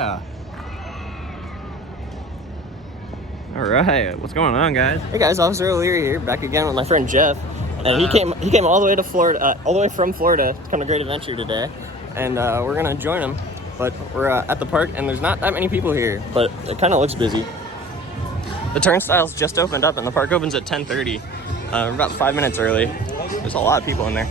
Yeah. All right, what's going on, guys? Hey guys, Officer O'Leary here, back again with my friend Jeff, and he came all the way to Florida, all the way from Florida to come to Great Adventure today, and we're gonna join him. But we're at the park, and there's not that many people here, but it kind of looks busy. The turnstiles just opened up, and the park opens at 10:30. We're about 5 minutes early. There's a lot of people in there.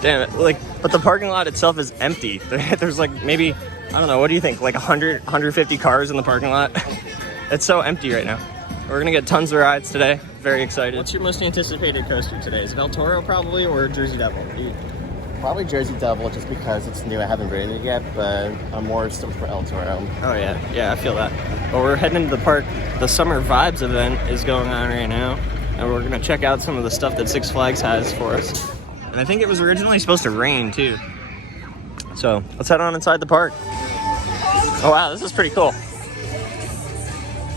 Damn it! But the parking lot itself is empty. There's like maybe, I don't know, what do you think? Like 100, 150 cars in the parking lot. It's so empty right now. We're gonna get tons of rides today. Very excited. What's your most anticipated coaster today? Is it El Toro probably, or Jersey Devil? Probably Jersey Devil, just because it's new. I haven't ridden it yet, but I'm more stoked for El Toro. Oh yeah, I feel that. Well, we're heading into the park. The Summer Vibes event is going on right now, and we're gonna check out some of the stuff that Six Flags has for us. And I think it was originally supposed to rain too. So let's head on inside the park. Oh wow, this is pretty cool.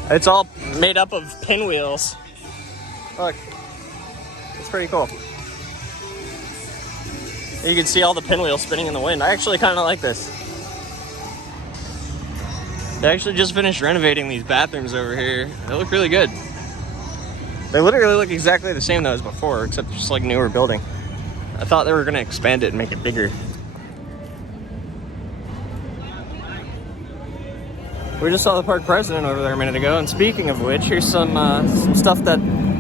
It's all made up of pinwheels. Look, it's pretty cool. You can see all the pinwheels spinning in the wind. I actually kind of like this. They actually just finished renovating these bathrooms over here. They look really good. They literally look exactly the same though as before, except just like newer building. I thought they were gonna expand it and make it bigger. We just saw the park president over there a minute ago, and speaking of which, here's some stuff that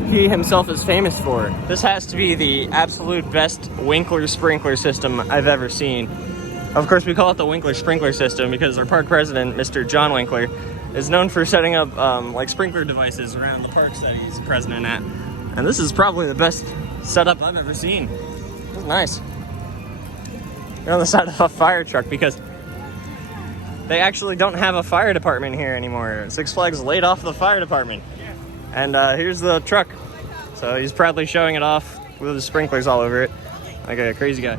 he himself is famous for. This has to be the absolute best Winkler sprinkler system I've ever seen. Of course, we call it the Winkler sprinkler system because our park president, Mr. John Winkler, is known for setting up like sprinkler devices around the parks that he's president at. And this is probably the best setup I've ever seen. It's nice. You're on the side of a fire truck because they actually don't have a fire department here anymore. Six Flags laid off the fire department. And here's the truck. So he's proudly showing it off with his sprinklers all over it. Like a crazy guy.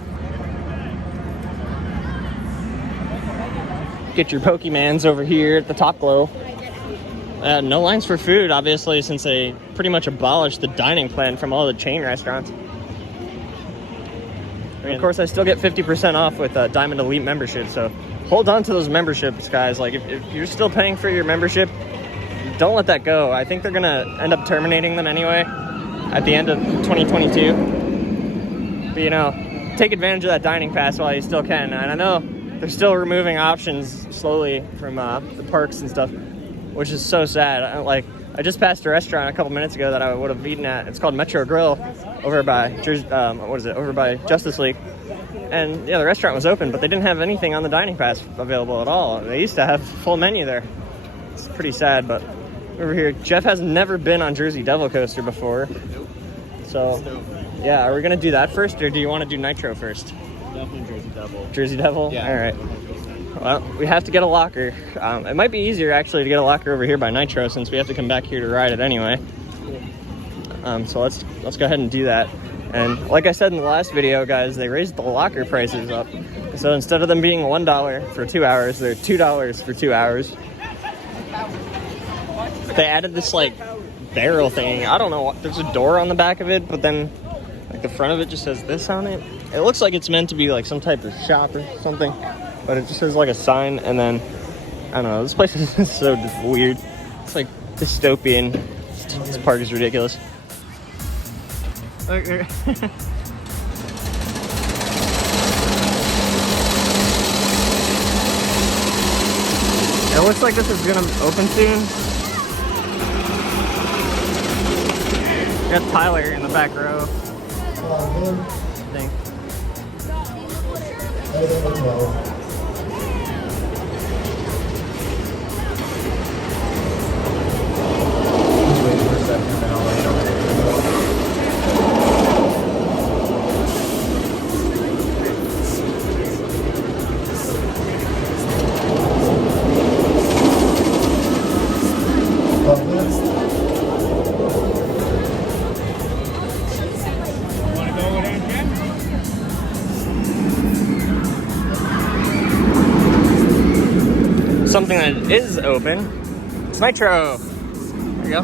Get your Pokemans over here at the Top Glow. No lines for food, obviously, since they pretty much abolished the dining plan from all the chain restaurants. And of course, I still get 50% off with Diamond Elite membership, so hold on to those memberships, guys. Like, if you're still paying for your membership, don't let that go. I think they're gonna end up terminating them anyway at the end of 2022. But you know, take advantage of that dining pass while you still can. And I know they're still removing options slowly from the parks and stuff, which is so sad. I just passed a restaurant a couple minutes ago that I would have eaten at. It's called Metro Grill over by over by Justice League. And yeah, the restaurant was open, but they didn't have anything on the dining pass available at all. They used to have a full menu there. It's pretty sad, but over here, Jeff has never been on Jersey Devil Coaster before. So, yeah, are we gonna do that first, or do you want to do Nitro first? Definitely Jersey Devil. Jersey Devil? Yeah. All right. Well, we have to get a locker. It might be easier, actually, to get a locker over here by Nitro, since we have to come back here to ride it anyway. So let's go ahead and do that. And like I said in the last video, guys, they raised the locker prices up. So instead of them being $1 for 2 hours, they're $2 for 2 hours. They added this like barrel thing. I don't know what, there's a door on the back of it, but then like the front of it just says this on it. It looks like it's meant to be like some type of shop or something, but it just says like a sign. And then I don't know, this place is so weird. It's like dystopian. This park is ridiculous. Okay. It looks like this is gonna open soon. Got Tyler in the back row. I think. Something that is open. It's Nitro. There you go.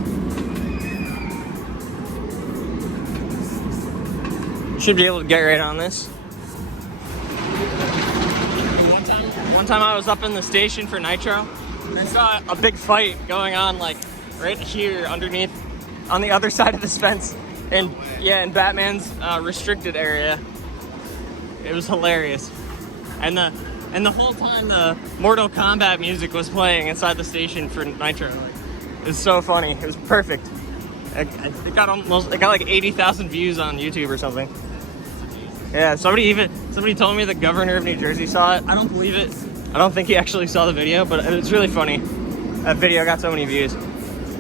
Should be able to get right on this. One time I was up in the station for Nitro, I saw a big fight going on like right here underneath on the other side of this fence. And yeah, in Batman's restricted area. It was hilarious. And the whole time the Mortal Kombat music was playing inside the station for Nitro. It was so funny. It was perfect. It got like 80,000 views on YouTube or something. Yeah, somebody told me the governor of New Jersey saw it. I don't believe it. I don't think he actually saw the video, but it was really funny. That video got so many views.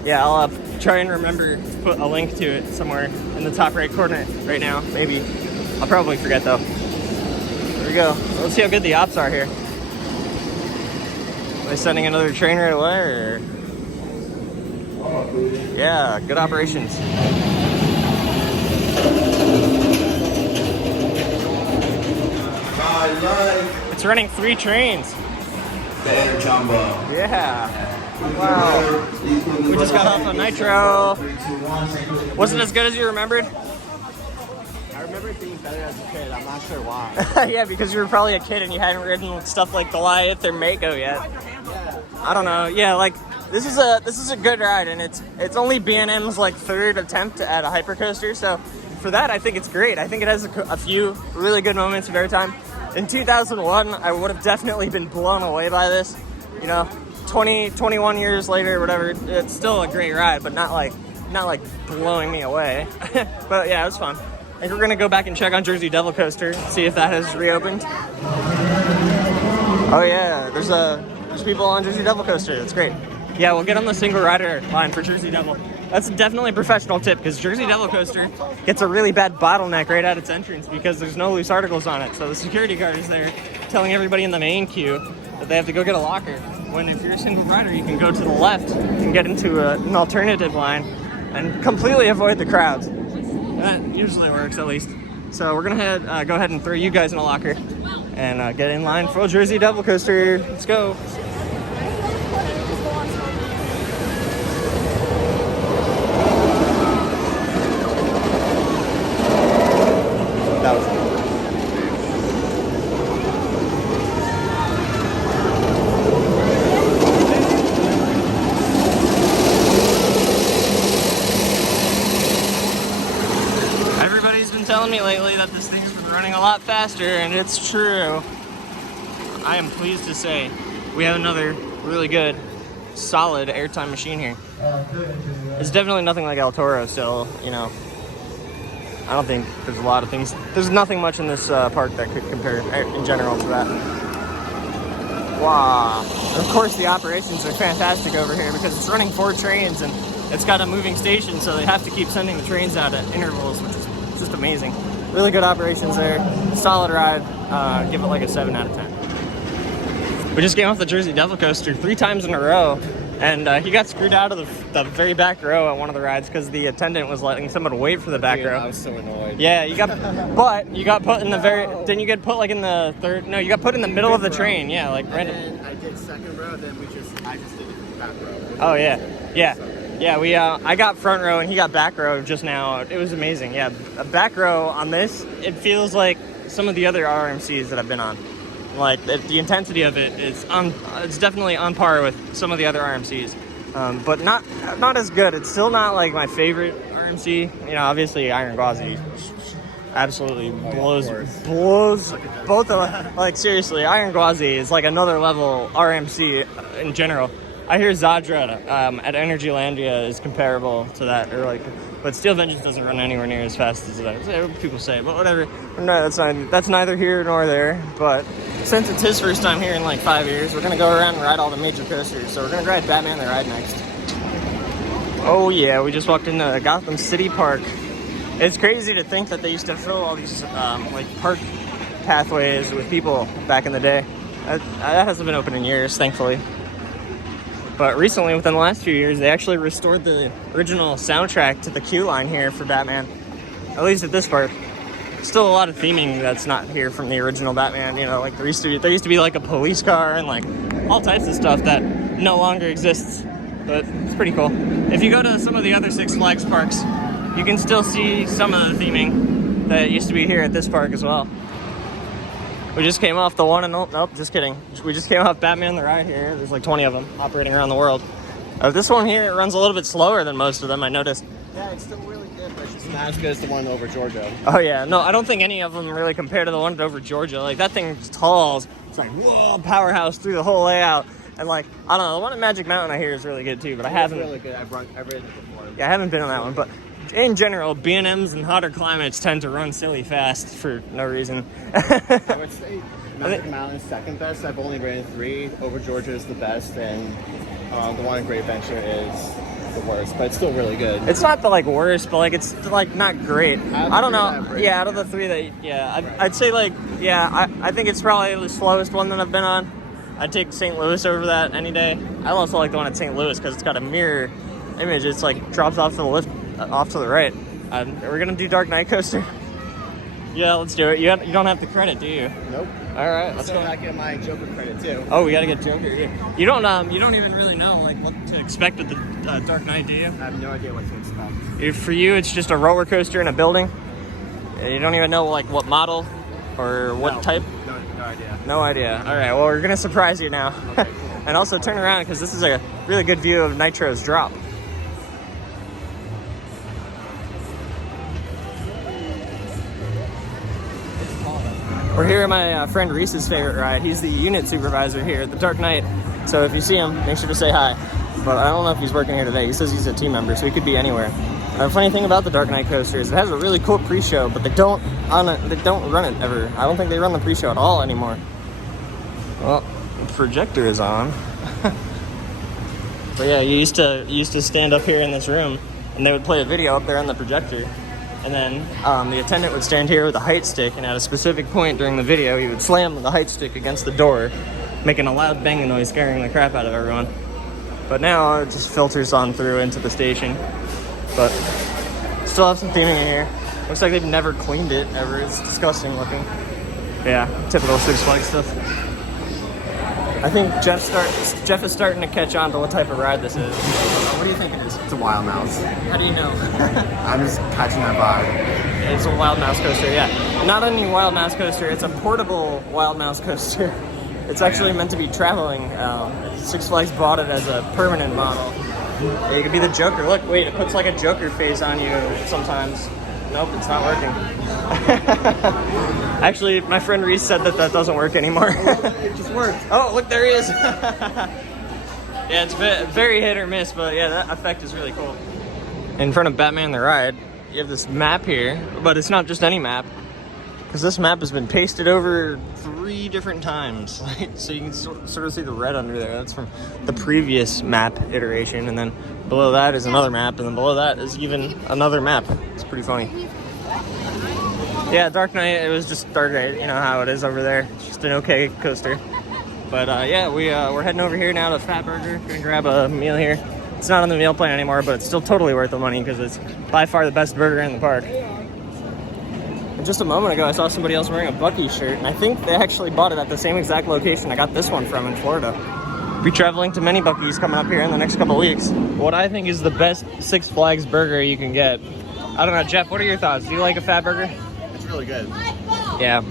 Yeah, I'll try and remember to put a link to it somewhere in the top right corner right now. Maybe. I'll probably forget though. There we go. Let's see how good the ops are here. Are they sending another train right away, or? Yeah, good operations. It's running 3 trains. Better jumbo. Yeah. Wow. We just got off on Nitro. Was it as good as you remembered? I remember it being better as a kid. I'm not sure why. Yeah, because you were probably a kid and you hadn't ridden with stuff like Goliath or Mako yet. I don't know. Yeah, like this is a good ride, and it's only B&M's like 3rd attempt at a hypercoaster. So for that, I think it's great. I think it has a few really good moments of airtime. In 2001, I would have definitely been blown away by this. You know, 21 years later, whatever, it's still a great ride, but not like blowing me away. But yeah, it was fun. I think we're gonna go back and check on Jersey Devil Coaster, see if that has reopened. Oh yeah, there's people on Jersey Devil Coaster. That's great. Yeah, we'll get on the single rider line for Jersey Devil. That's definitely a professional tip, because Jersey Devil Coaster gets a really bad bottleneck right at its entrance because there's no loose articles on it. So the security guard is there telling everybody in the main queue that they have to go get a locker. When if you're a single rider, you can go to the left and get into an alternative line and completely avoid the crowds. That usually works, at least. So we're gonna go ahead and throw you guys in a locker and get in line for Jersey Devil Coaster. Let's go. That was Everybody's been telling me lately that this thing's been running a lot faster, and it's true. I am pleased to say we have another really good, solid airtime machine here. It's definitely nothing like El Toro, so, you know, I don't think there's a lot of things. There's nothing much in this park that could compare in general to that. Wow. And of course, the operations are fantastic over here because it's running 4 trains and it's got a moving station, so they have to keep sending the trains out at intervals, which is just amazing. Really good operations there. Solid ride. Give it like a 7 out of 10. We just came off the Jersey Devil Coaster 3 times in a row. And he got screwed out of the very back row at one of the rides because the attendant was letting someone wait for the back row. I was so annoyed. Yeah, you got put in the very. Didn't you get put like in the third? No, you got put in the middle of the train. Yeah, like random. And then I did second row. Then I just did it back row. Oh yeah. We I got front row and he got back row just now. It was amazing. Yeah, a back row on this. It feels like some of the other RMCs that I've been on. Like the intensity of it is it's definitely on par with some of the other RMCs, but not as good. It's still not like my favorite RMC. You know, obviously Iron Gauzy absolutely blows both of, like, seriously, Iron Gauzy is like another level RMC in general. I hear Zadra at Energylandia is comparable to that, or like, but Steel Vengeance doesn't run anywhere near as fast as that. People say, but whatever. No, that's neither here nor there. But since it's his first time here in like 5 years, we're gonna go around and ride all the major coasters. So we're gonna ride Batman the Ride next. Oh yeah, we just walked into Gotham City Park. It's crazy to think that they used to fill all these like park pathways with people back in the day. That hasn't been open in years, thankfully. But recently, within the last few years, they actually restored the original soundtrack to the queue line here for Batman. At least at this part. Still a lot of theming that's not here from the original Batman. You know, like there used to be like a police car and like all types of stuff that no longer exists. But it's pretty cool. If you go to some of the other Six Flags parks, you can still see some of the theming that used to be here at this park as well. We just came off the one and nope, just kidding. We just came off Batman the Ride here. There's like 20 of them operating around the world. This one here, it runs a little bit slower than most of them, I noticed. Yeah, it's still really good, but it's just not as good as the one over Georgia. Oh yeah, no, I don't think any of them really compare to the one over Georgia. Like, that thing's tall. It's like, whoa, powerhouse through the whole layout. And like, I don't know, the one at Magic Mountain I hear is really good too, but I haven't. It's really good. I've ridden it before. Yeah, I haven't been on that one, but in general, B&Ms in hotter climates tend to run silly fast for no reason. I would say Magic Mountain is second best. I've only ridden 3. Over Georgia is the best, and the one in Great Venture is the worst, but it's still really good. It's not the like worst, but like it's like not great. I don't know. Yeah, out of the 3 that, yeah, I'd say like, yeah, I think it's probably the slowest one that I've been on. I'd take St. Louis over that any day. I also like the one at St. Louis because it's got a mirror image. It's like drops off to the left, off to the right. We're gonna do Dark Knight Coaster. Yeah, let's do it. You don't have the credit, do you? Nope. All right, let's go. I get my Joker credit too. Oh, we gotta get Joker. Yeah. You don't even really know like what to expect with the Dark Knight, do you? I have no idea what to expect. For you, it's just a roller coaster in a building. You don't even know like what model or what type. No idea. No idea. All right. Well, we're gonna surprise you now, Okay, cool. and also turn around because this is a really good view of Nitro's drop. We're here at my friend Reese's favorite ride. He's the unit supervisor here at the Dark Knight. So if you see him, make sure to say hi. But I don't know if he's working here today. He says he's a team member, so he could be anywhere. The funny thing about the Dark Knight coaster is it has a really cool pre-show, but they don't run it ever. I don't think they run the pre-show at all anymore. Well, the projector is on. But yeah, you used to stand up here in this room, and they would play a video up there on the projector. And then the attendant would stand here with a height stick, and at a specific point during the video, he would slam the height stick against the door, making a loud banging noise, scaring the crap out of everyone. But now it just filters on through into the station. But still have some theming in here. Looks like they've never cleaned it ever. It's disgusting looking. Yeah, typical Six Flags stuff. I think Jeff is starting to catch on to what type of ride this is. What do you think it is? It's a Wild Mouse. How do you know? I'm just catching that vibe. It's a Wild Mouse coaster, yeah. Not any Wild Mouse coaster, it's a portable Wild Mouse coaster. It's actually meant to be traveling. Six Flags bought it as a permanent model. Yeah, you could be the Joker. Look, wait, it puts like a Joker face on you sometimes. Nope, it's not working. Actually, my friend Reese said that doesn't work anymore. It just worked. Oh, look, there he is. Yeah, it's very hit or miss, but yeah, that effect is really cool. In front of Batman the Ride, you have this map here, but it's not just any map, because this map has been pasted over 3 different times. So you can sort of see the red under there. That's from the previous map iteration, and then below that is another map, and then below that is even another map. It's pretty funny. Yeah, Dark Knight, it was just Dark Knight, you know how it is over there. It's just an okay coaster. But yeah, we're heading over here now to Fat Burger. Gonna grab a meal here. It's not on the meal plan anymore, but it's still totally worth the money because it's by far the best burger in the park. And just a moment ago, I saw somebody else wearing a Bucky shirt, and I think they actually bought it at the same exact location I got this one from in Florida. Be traveling to many Buc-ee's coming up here in the next couple of weeks. What I think is the best Six Flags burger you can get. I don't know, Jeff, what are your thoughts? Do you like a Fat Burger? It's really good. Yeah.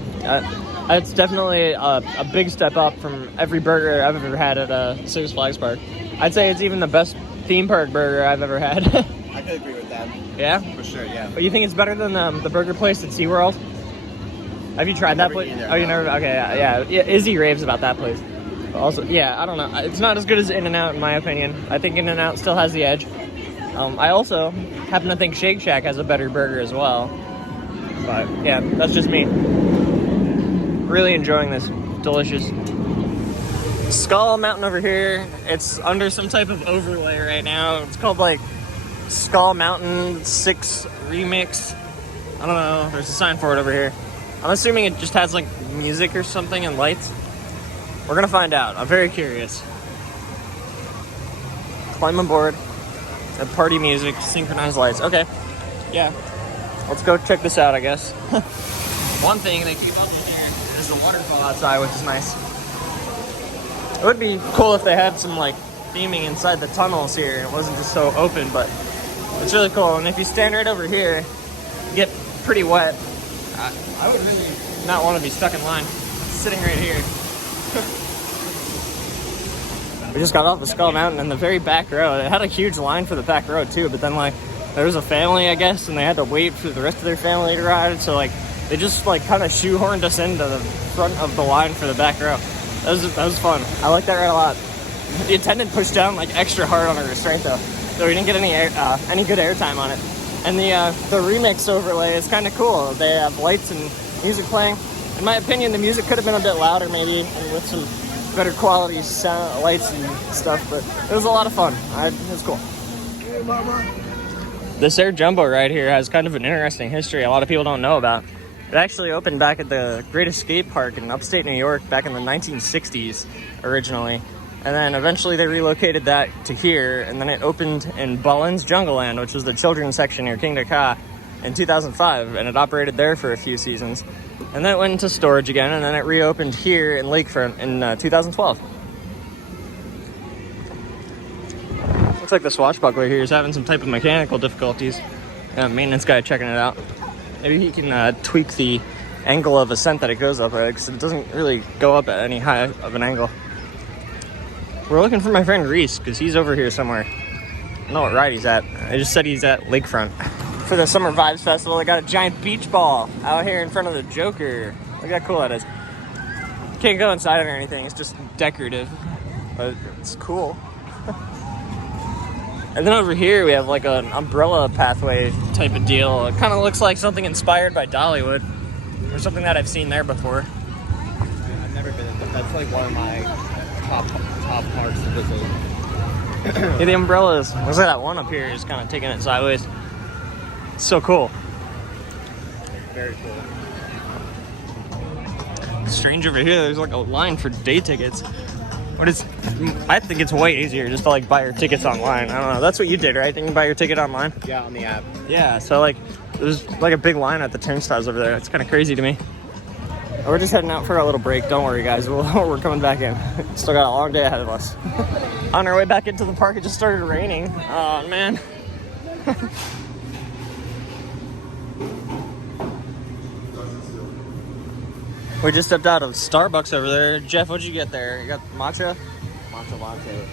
It's definitely a big step up from every burger I've ever had at a Six Flags park. I'd say it's even the best theme park burger I've ever had. I could agree with that. Yeah? For sure, yeah. But you think it's better than the burger place at SeaWorld? Have you tried that place? Oh, you never? Okay, yeah. Izzy raves about that place. Also, yeah, I don't know. It's not as good as In-N-Out in my opinion. I think In-N-Out still has the edge. I also happen to think Shake Shack has a better burger as well. But yeah, that's just me. Really enjoying this. Delicious. Skull Mountain over here. It's under some type of overlay right now. It's called like Skull Mountain 6 Remix. I don't know. There's a sign for it over here. I'm assuming it just has like music or something and lights. We're gonna find out. I'm very curious. Climb aboard. Party music, synchronized lights. Okay. Yeah. Let's go check this out, I guess. One thing they keep up in here is the waterfall outside, which is nice. It would be cool if they had some like theming inside the tunnels here and it wasn't just so open, but it's really cool. And if you stand right over here, you get pretty wet. I would really not want to be stuck in line. sitting right here. We just got off of Skull Mountain in the very back row. It had a huge line for the back row too, but then like there was a family, I guess, and they had to wait for the rest of their family to ride. So like they just like kind of shoehorned us into the front of the line for the back row. That was fun. I like that ride a lot. The attendant pushed down like extra hard on the restraint though, so we didn't get any good airtime on it. And the remix overlay is kind of cool. They have lights and music playing. In my opinion, the music could have been a bit louder maybe, and with some better quality sound, lights and stuff, but it was a lot of fun. It was cool. Hey, mama. This Air Jumbo ride here has kind of an interesting history a lot of people don't know about. It actually opened back at the Great Escape Park in upstate New York back in the 1960s originally. And then eventually they relocated that to here, and then it opened in Balin's Jungle Land, which was the children's section near Kingda Ka, in 2005, and it operated there for a few seasons. And then it went into storage again, and then it reopened here in Lakefront in 2012. Looks like the swashbuckler here is having some type of mechanical difficulties. Maintenance guy checking it out. Maybe he can tweak the angle of ascent that it goes up at, because it doesn't really go up at any high of an angle. We're looking for my friend Reese, because he's over here somewhere. I don't know what ride he's at. I just said he's at Lakefront. For the Summer Vibes Festival, they got a giant beach ball out here in front of the Joker. Look how cool that is. Can't go inside it or anything, it's just decorative, but it's cool. And then over here we have like an umbrella pathway type of deal. It kind of looks like something inspired by Dollywood, or something that I've seen there before. I've never been in, but that's like one of my top parts to visit. Yeah, the umbrellas. Looks like that one up here is kind of taking it sideways. It's so cool. Very cool. Strange over here, there's like a line for day tickets. I think it's way easier just to like buy your tickets online. I don't know. That's what you did, right? I think you buy your ticket online? Yeah, on the app. Yeah, so like there's like a big line at the turnstiles over there. It's kind of crazy to me. We're just heading out for a little break. Don't worry, guys. We're coming back in. Still got a long day ahead of us. On our way back into the park, it just started raining. Oh, man. We just stepped out of Starbucks over there. Jeff, what'd you get there? You got matcha? Matcha latte.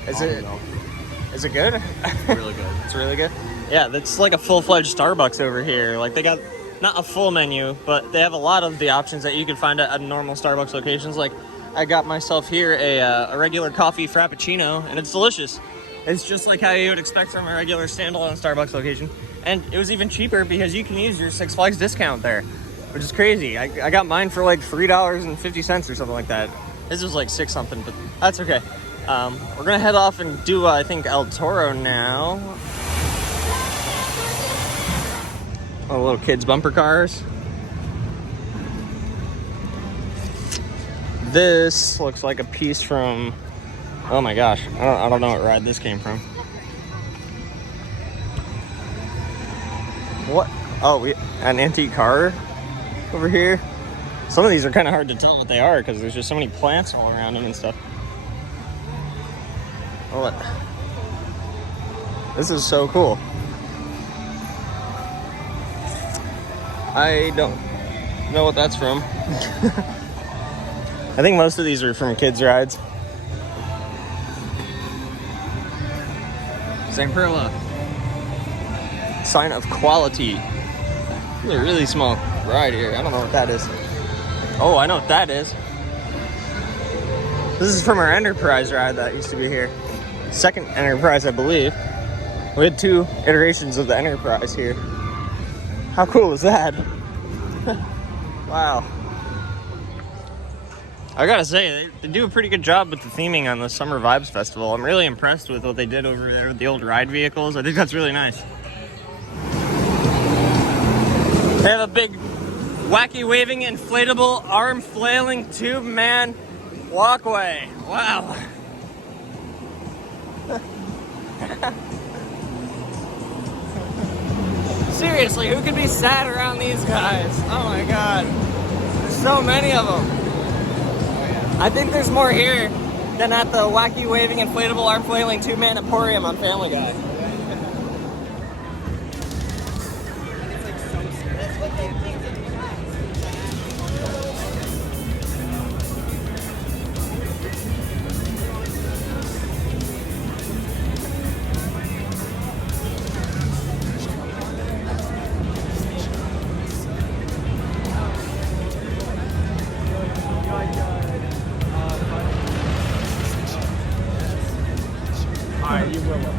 Is it good? Really good. It's really good? Yeah, that's like a full-fledged Starbucks over here. Like they got not a full menu, but they have a lot of the options that you can find at normal Starbucks locations. Like I got myself here a regular coffee frappuccino, and it's delicious. It's just like how you would expect from a regular standalone Starbucks location. And it was even cheaper because you can use your Six Flags discount there, which is crazy. I got mine for like $3.50 or something like that. This was like $6 something, but that's okay. We're gonna head off and do, I think, El Toro now. Oh, little kids' bumper cars. This looks like a piece from, oh my gosh, I don't know what ride this came from. What? Oh, an antique car over here. Some of these are kind of hard to tell what they are because there's just so many plants all around them and stuff. Oh, what? This is so cool. I don't know what that's from. I think most of these are from kids' rides. Zamperla. Sign of quality. It's a really small ride here. I don't know what that is. Oh, I know what that is. This is from our Enterprise ride that used to be here. Second Enterprise, I believe. We had 2 iterations of the Enterprise here. How cool is that? Wow. I gotta say, they do a pretty good job with the theming on the Summer Vibes Festival. I'm really impressed with what they did over there with the old ride vehicles. I think that's really nice. They have a big, wacky waving, inflatable, arm flailing, tube-man walkway. Wow. Seriously, who could be sad around these guys? Oh my god. There's so many of them. I think there's more here than at the wacky waving, inflatable, arm flailing, two-man emporium on Family Guy. You will.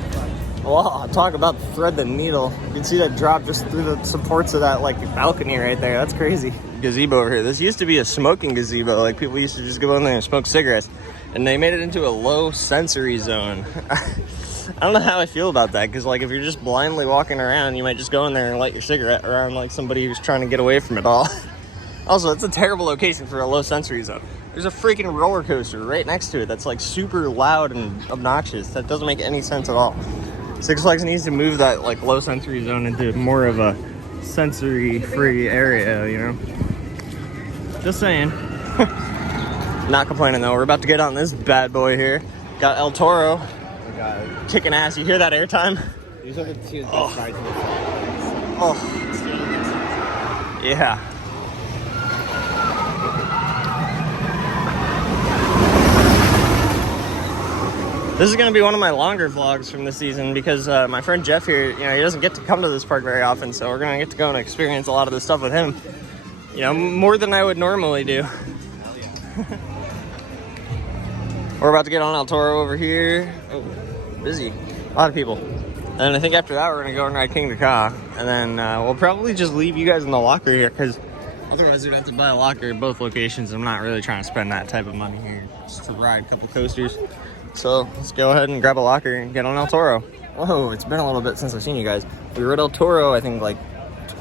Well, talk about thread the needle. You can see that drop just through the supports of that like balcony right there. That's crazy. Gazebo over here. This used to be a smoking gazebo. Like people used to just go in there and smoke cigarettes, and they made it into a low sensory zone. I don't know how I feel about that, because like if you're just blindly walking around, you might just go in there and light your cigarette around like somebody who's trying to get away from it all. Also, it's a terrible location for a low sensory zone. There's a freaking roller coaster right next to it that's like super loud and obnoxious. That doesn't make any sense at all. Six Flags needs to move that like low sensory zone into more of a sensory-free area, you know? Just saying. Not complaining though. We're about to get on this bad boy here. Got El Toro. Oh god. Kicking ass. You hear that airtime? These are the two Oh. sides of the Oh. Yeah. This is going to be one of my longer vlogs from this season because my friend Jeff here, you know, he doesn't get to come to this park very often, so we're going to get to go and experience a lot of this stuff with him. You know, more than I would normally do. Hell yeah. We're about to get on El Toro over here. Oh, busy. A lot of people. And I think after that, we're going to go and ride Kingda Ka. And then we'll probably just leave you guys in the locker here because otherwise we'd have to buy a locker at both locations. I'm not really trying to spend that type of money here just to ride a couple coasters. So let's go ahead and grab a locker and get on El Toro. Whoa, it's been a little bit since I've seen you guys. We rode El Toro, I think, like,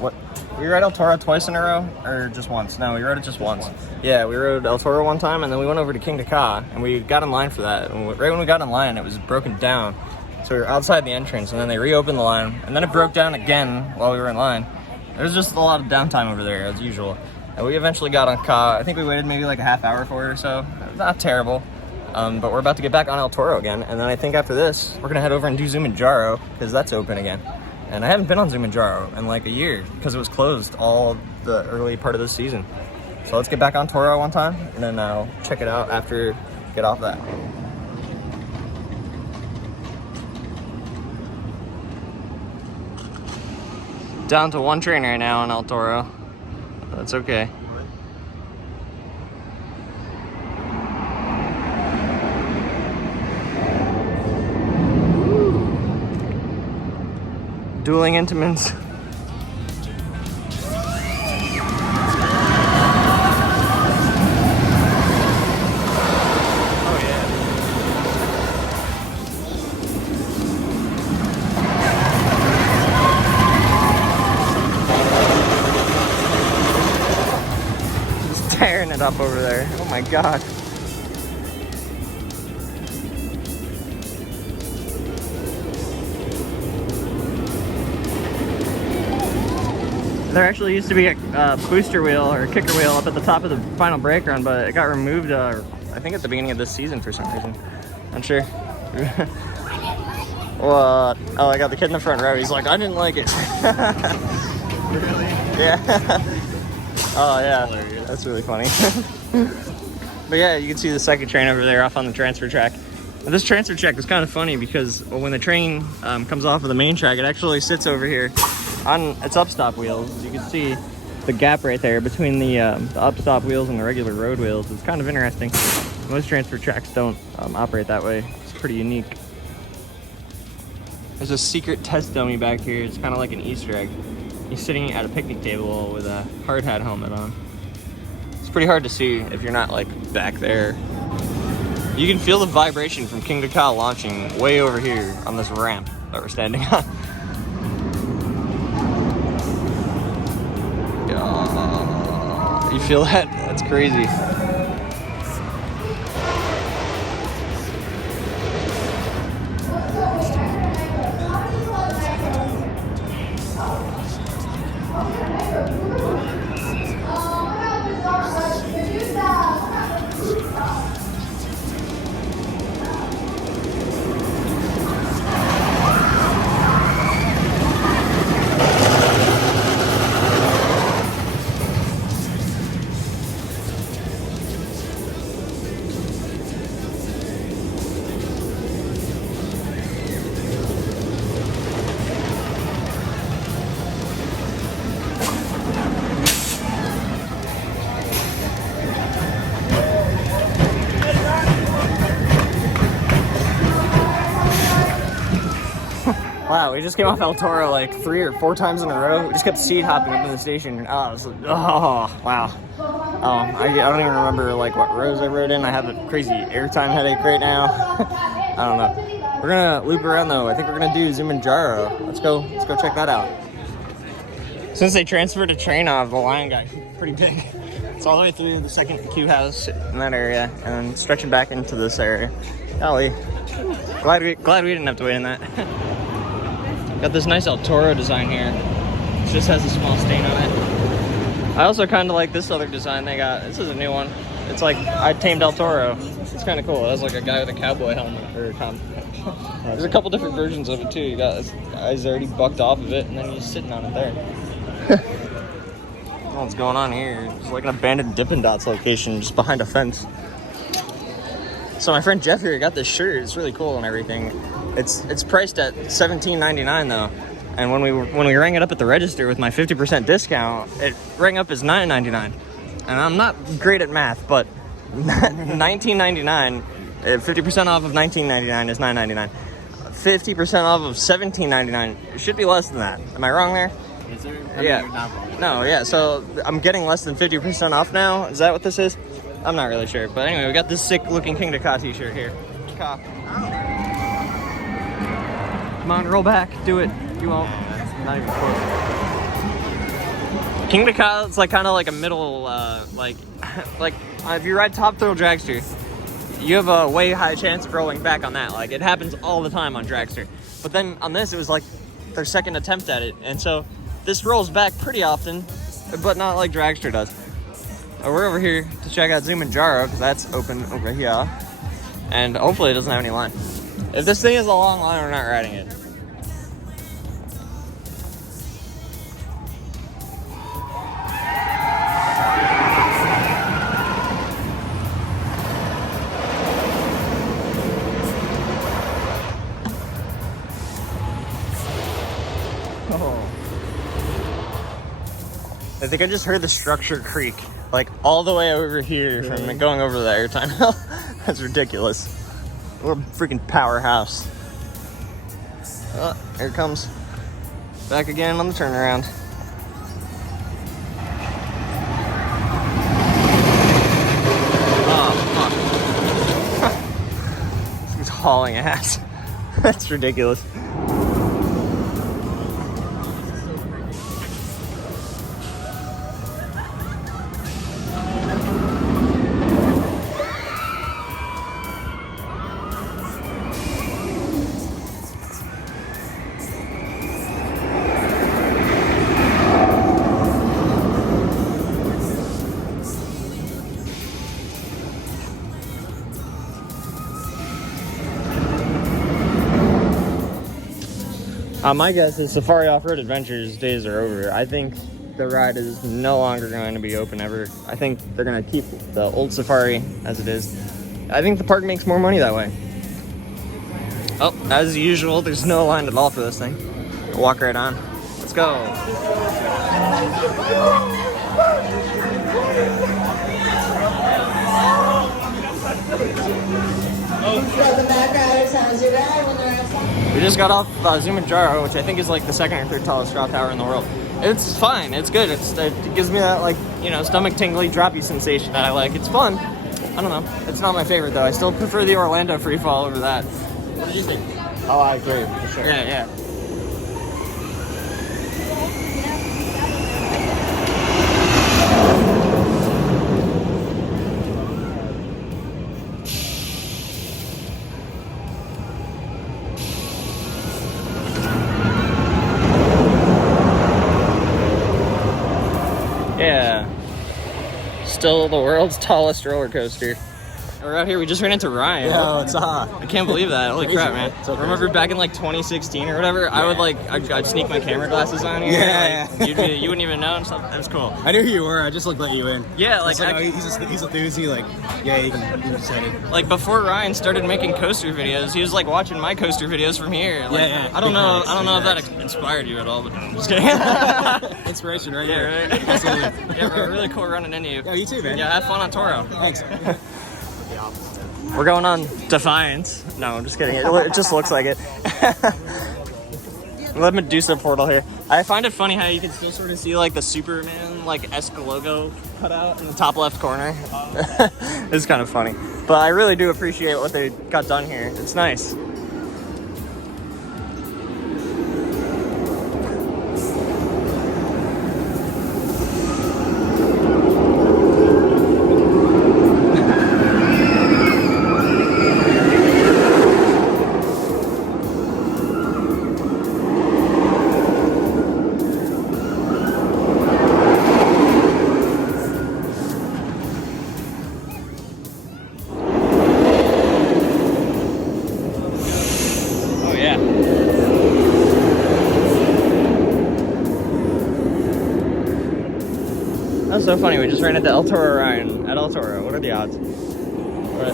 what? We rode El Toro twice in a row? Or just once? No, we rode it just once. Yeah, we rode El Toro one time, and then we went over to Kingda Ka, and we got in line for that. And right when we got in line, it was broken down. So we were outside the entrance, and then they reopened the line, and then it broke down again while we were in line. There was just a lot of downtime over there, as usual. And we eventually got on Ka. I think we waited maybe like a half hour for it or so. Not terrible. But we're about to get back on El Toro again, and then I think after this, we're gonna head over and do Zumanjaro, because that's open again. And I haven't been on Zumanjaro in like a year, because it was closed all the early part of this season. So let's get back on Toro one time, and then I'll check it out after get off that. Down to one train right now on El Toro. That's okay. Dueling Intamins. Oh yeah. Just tearing it up over there. Oh my god. There actually used to be a booster wheel or a kicker wheel up at the top of the final brake run, but it got removed, I think at the beginning of this season for some reason. I'm sure. What? Oh, I got the kid in the front row. He's like, I didn't like it. Really? Yeah. Oh, yeah. That's really funny. But yeah, you can see the second train over there off on the transfer track. And this transfer track is kind of funny because when the train comes off of the main track, it actually sits over here on its upstop wheels. You can see the gap right there between the upstop wheels and the regular road wheels. It's kind of interesting. Most transfer tracks don't operate that way. It's pretty unique. There's a secret test dummy back here. It's kind of like an Easter egg. He's sitting at a picnic table with a hard hat helmet on. It's pretty hard to see if you're not like back there. You can feel the vibration from Kingda Ka launching way over here on this ramp that we're standing on. You feel that? That's crazy. Wow, we just came off El Toro like 3 or 4 times in a row. We just kept seat hopping up in the station. Oh, it was like, oh, wow. I don't even remember like what rows I rode in. I have a crazy airtime headache right now. I don't know. We're gonna loop around though. I think we're gonna do Zumanjaro. Let's go check that out. Since they transferred a train off, the line got pretty big. It's all the way through the second queue house in that area, and then stretching back into this area. Golly, glad we didn't have to wait in that. Got this nice El Toro design here. It just has a small stain on it. I also kind of like this other design they got. This is a new one. It's like I tamed El Toro. It's kind of cool. It has like a guy with a cowboy helmet or there's a couple different versions of it too. You got this guy's already bucked off of it, and then he's sitting on it there. What's going on here? It's like an abandoned Dippin' Dots location just behind a fence. So my friend Jeff here got this shirt. It's really cool and everything. It's priced at $17.99 though. And when we rang it up at the register with my 50% discount, it rang up as $9.99. And I'm not great at math, but $19.99, 50% off of $19.99 is $9.99. 50% off of $17.99 should be less than that. Am I wrong there? Is there? Yeah. You're not wrong. No, yeah, so I'm getting less than 50% off now. Is that what this is? I'm not really sure. But anyway, we got this sick looking Kingda Ka t-shirt here. Ka. Come on, roll back. Do it. You won't. Not even close. Kingda Ka is like kind of like a middle, if you ride Top Thrill Dragster, you have a way high chance of rolling back on that. Like, it happens all the time on Dragster. But then on this, it was like their second attempt at it. And so this rolls back pretty often, but not like Dragster does. We're over here to check out Zumanjaro, because that's open over here. And hopefully it doesn't have any line. If this thing is a long line, we're not riding it. I think I just heard the structure creak, like all the way over here from going over the airtime hill. That's ridiculous. What a freaking powerhouse. Oh, here it comes. Back again on the turnaround. Oh, fuck. He's hauling ass. That's ridiculous. My guess is Safari Off-Road Adventures days are over. I think the ride is no longer going to be open ever. I think they're going to keep the old Safari as it is. I think the park makes more money that way. Oh, as usual, there's no line at all for this thing. Walk right on. Let's go. We just got off Zumanjaro, which I think is like the second or third tallest drop tower in the world. It's fine. It's good. It gives me that, like, you know, stomach tingly, droppy sensation that I like. It's fun. I don't know. It's not my favorite though. I still prefer the Orlando free fall over that. What did you think? Oh, I agree, for sure. Yeah. Yeah. Still the world's tallest roller coaster. We're out here. We just ran into Ryan. Yeah, it's I can't believe that. Holy crap, man. So remember back in like 2016 or whatever, I would I'd sneak my camera glasses on here. Yeah. You wouldn't even know and stuff. That was cool. I knew who you were. I just let you in. Yeah, like, he's a thuzy. Like, yeah, you can decide it. Like before Ryan started making coaster videos, he was like watching my coaster videos from here. Like, yeah. I don't know if that inspired you at all, but I'm just kidding. Inspiration, right? Yeah, right. Absolutely. Yeah, bro, really cool running into you. Yeah, you too, man. Yeah, have fun on Toro. Thanks. We're going on Defiance. No, I'm just kidding. It just looks like it. The Medusa portal here. I find it funny how you can still sort of see like the Superman like esque logo cut out in the top left corner. It's kind of funny, but I really do appreciate what they got done here. It's nice. That's so funny. We just ran into El Toro Ryan at El Toro. What are the odds?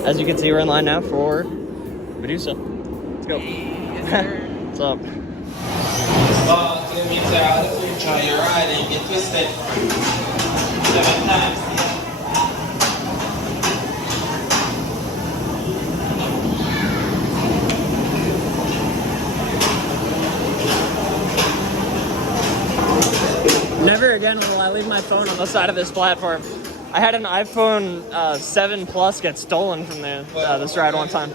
As you can see, we're in line now for Medusa. Let's go. What's up? Well, to meet out if you enjoy your ride and get twisted 7 times. Never again will I leave my phone on the side of this platform. I had an iPhone 7 Plus get stolen from this ride one time.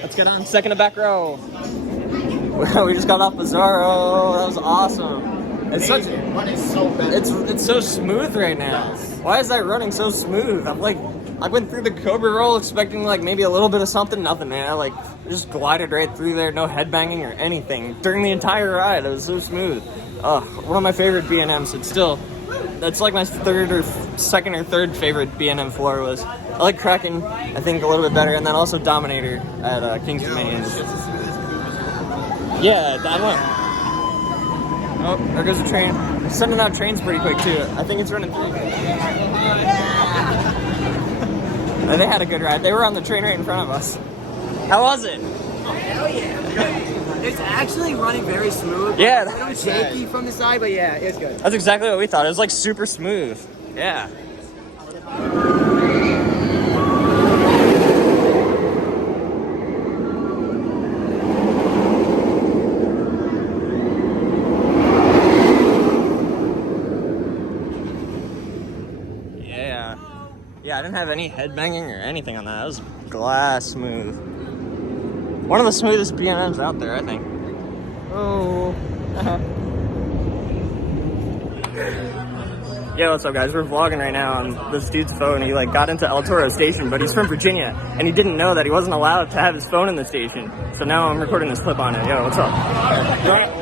Let's get on second to back row. We just got off Zumanjaro. That was awesome. It's such. It's so smooth right now. Why is that running so smooth? I went through the Cobra roll expecting like maybe a little bit of something, nothing, man. I just glided right through there, no headbanging or anything during the entire ride. It was so smooth. One of my favorite B&Ms. That's like my second or third favorite B&M floor was. I like Kraken, I think a little bit better, and then also Dominator at Kingda Ka. Yeah, that one. Oh, there goes the train. They're sending out trains pretty quick too. I think it's running 3. And they had a good ride. They were on the train right in front of us. How was it? Oh, hell yeah. It's actually running very smooth. Yeah. A little bit shaky from the side, but yeah, it's good. That's exactly what we thought. It was like super smooth. Yeah. Yeah, I didn't have any headbanging or anything on that. It was glass smooth. One of the smoothest B&Ms out there, I think. Oh. Yo, what's up, guys? We're vlogging right now on this dude's phone. He got into El Toro station, but he's from Virginia, and he didn't know that he wasn't allowed to have his phone in the station. So now I'm recording this clip on it. Yo, what's up?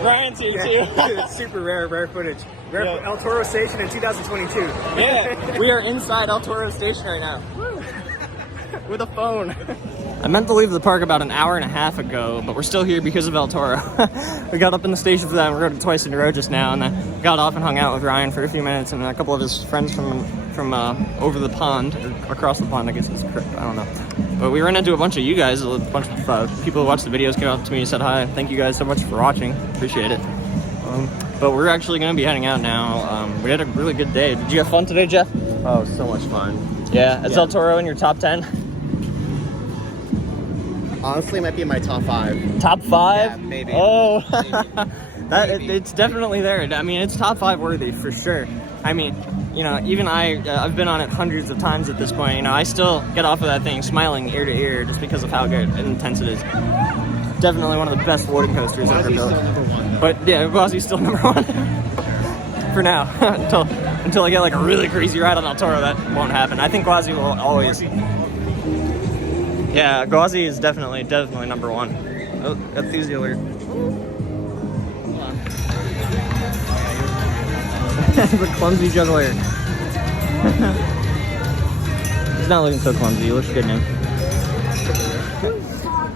Ryan's here too. Dude, it's super rare footage. Rare for El Toro station in 2022. Yeah, we are inside El Toro station right now. With a phone. I meant to leave the park about an hour and a half ago, but we're still here because of El Toro. We got up in the station for that, and we rode it twice in a row just now, and then got off and hung out with Ryan for a few minutes, and a couple of his friends from over the pond, or across the pond, I guess is correct, I don't know. But we ran into a bunch of you guys, a bunch of people who watched the videos came up to me and said hi. Thank you guys so much for watching, appreciate it. But we're actually going to be heading out now. We had a really good day. Did you have fun today, Jeff? Oh, so much fun. Yeah, is El Toro in your top 10? Honestly, it might be in my top 5. Top 5? Yeah, maybe. Oh, Maybe. It's definitely there. I mean, it's top 5 worthy for sure. I mean, even I've been on it hundreds of times at this point. I still get off of that thing smiling ear to ear just because of how good and intense it is. Definitely one of the best loading coasters ever built. Still number 1. But yeah, Guazi's still number 1 for now. until I get a really crazy ride on El Toro, that won't happen. I think Guazi will always. Yeah, Guazi is definitely number 1. Oh, enthusiast alert. Hold on. The clumsy juggler. He's not looking so clumsy. He looks good now.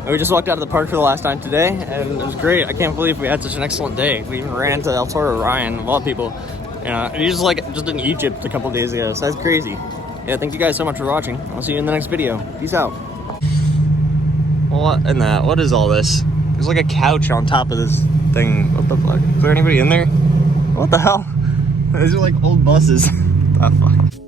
We just walked out of the park for the last time today, and it was great. I can't believe we had such an excellent day. We even ran into El Toro Ryan, of all people. He's just in Egypt a couple days ago, so that's crazy. Yeah, thank you guys so much for watching. I'll see you in the next video. Peace out. What is all this? There's a couch on top of this thing. What the fuck? Is there anybody in there? What the hell? These are old buses. What the fuck?